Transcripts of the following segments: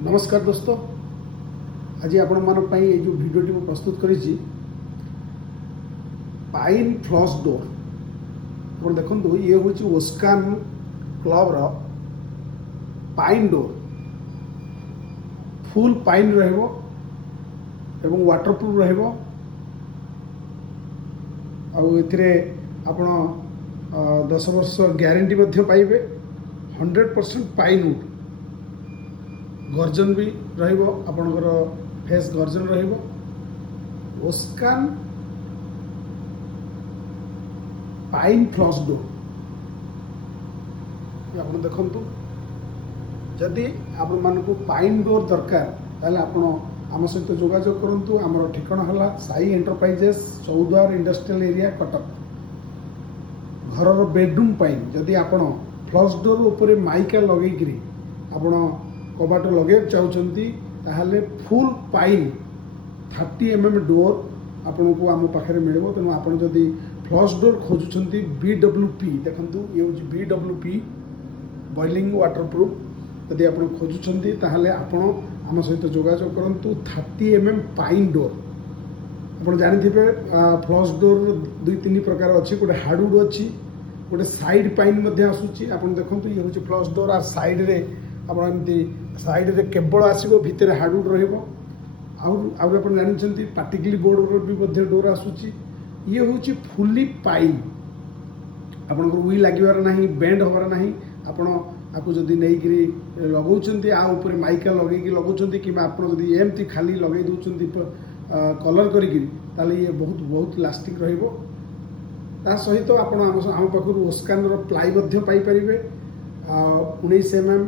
नमस्कार दोस्तों, आज आपण मान जो भिडियोटी मैं प्रस्तुत करी पाइन फ्लश डोर आप देखो ये हूँ ओस्कान club pine door full pine एवं वाटरप्रूफ आपण 10 वर्ष ग्यारंटी पाइबे 100% पाइन वुड गर्जन भी आपणकर फेस गर्जन ओस्कान पाइन फ्लश डोर आप देखु जदि आपण मानक पाइन डोर दरकार ताले आपण आम सहित जोगाजोग करूँ। आम ठिकाना है Sai enterprises Choudwar industrial area Cuttack घर बेडरूम पाइन जदि आपण फ्लश डोर उपर माइका लगे आपण कबाट लगे चाहते ताहले फुल पाइन 30 mm डोर आपन को आम पाखे मिल तेणु आप जदि फ्लश डोर खोजुंट BWP देखु ये हूँ BWP बॉइलिंग वाटरप्रूफ जदि आप खोजुंट ताहले आपण आम सहित जोगाजोग करूँ। 30 mm पाइन डोर आप जानते फ्लश डोर 2-3 प्रकार अच्छी गोटे हार्डवुड अच्छी गोटे साइड पाइन आसूँ आप देखो ये हूँ फ्लश डोर आर साइड रे आपमती साइड रे केबल आसो भितर हार्डवुड आप जानते पार्टिकली बोर्ड भी डोर आसूँ। ये हूँ फुली पाइन आपंकर उई लगे ना बेंड हबार ना आपण आपको जदि नहीं लगौंट आपर माइका लगे लगौंट कि आपड़ी एमती खाली लगे दौरान कलर करी ये बहुत बहुत लास्टिंग ता सहित आपण आम पाखु ओस्कान प्लाई पाइपर 19 mm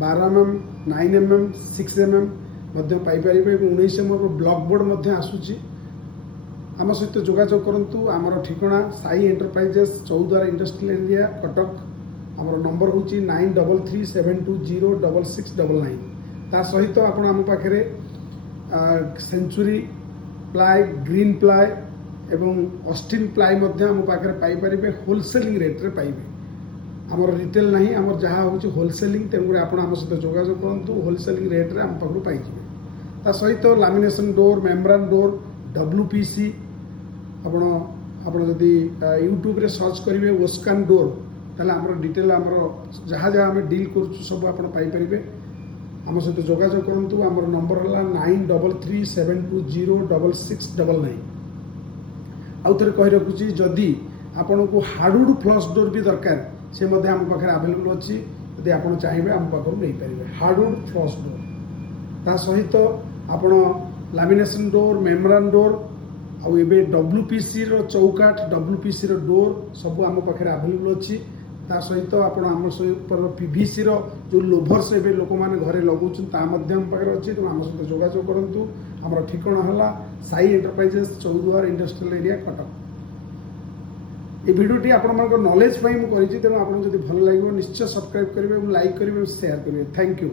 12 mm 9 mm 6 mm पाइपर 19 mm ब्लॉक बोर्ड आसूँ। आम सहित जोगाजोग करूँ। आमर ठिकाना Sai enterprises Choudwar industrial area Cuttack आमर नंबर हूँ 9337206699 ता सहित आप आम पाखे सेंचुरी प्लाई ग्रीन प्लाई एवं ऑस्टिन प्लाई आम पाखे पाइपर होलसेलिंग रेट रे पाइबे आमर रिटेल नहीं आमर जहाँ हूँ होलसेलिंग तेणुक आम सहित जोगाजोग करूँ। होलसेलिंग रेट रे आम पाखु पाइबे ता सहित lamination door membrane door WPC आपण जदि यूट्यूब रे सर्च करेंगे ओस्कान डोर ताले आमर डिटेल आमर जहाँ जहाँ आम डील कर सब आप पाइपर आम सहित जोगाजोग करूँ। आमर नंबर है 9337206699 आउ थे कही रखुची जदि आपण को हार्डवुड फ्लश डोर भी दरकार से आम पाखे आवेलेबल अच्छी यदि आप चाहिए आम पाखु नहीं पारे हार्डवुड फ्लश डोर ता सहित आपण लैमिनेशन डोर मेम्ब्रेन डोर आउ ए WPC रो चौकाठ WPC रो डोर सब आम पाखे आवेलेबल अच्छी ता सहित आप आम सहित PVC रो जो लोभर्स ए लोक मैंने घरे लगौन पाखे अच्छी तेणु आम सहित जोगाजोग करूँ। आम ठिकाना है Sai enterprises Choudwar industrial area Cuttack. ये भिडियोटी आपण नॉलेज मुझे तेणु आप भल लगे निश्चय सब्सक्राइब करेंगे लाइक करेंगे शेयर करेंगे। Thank you.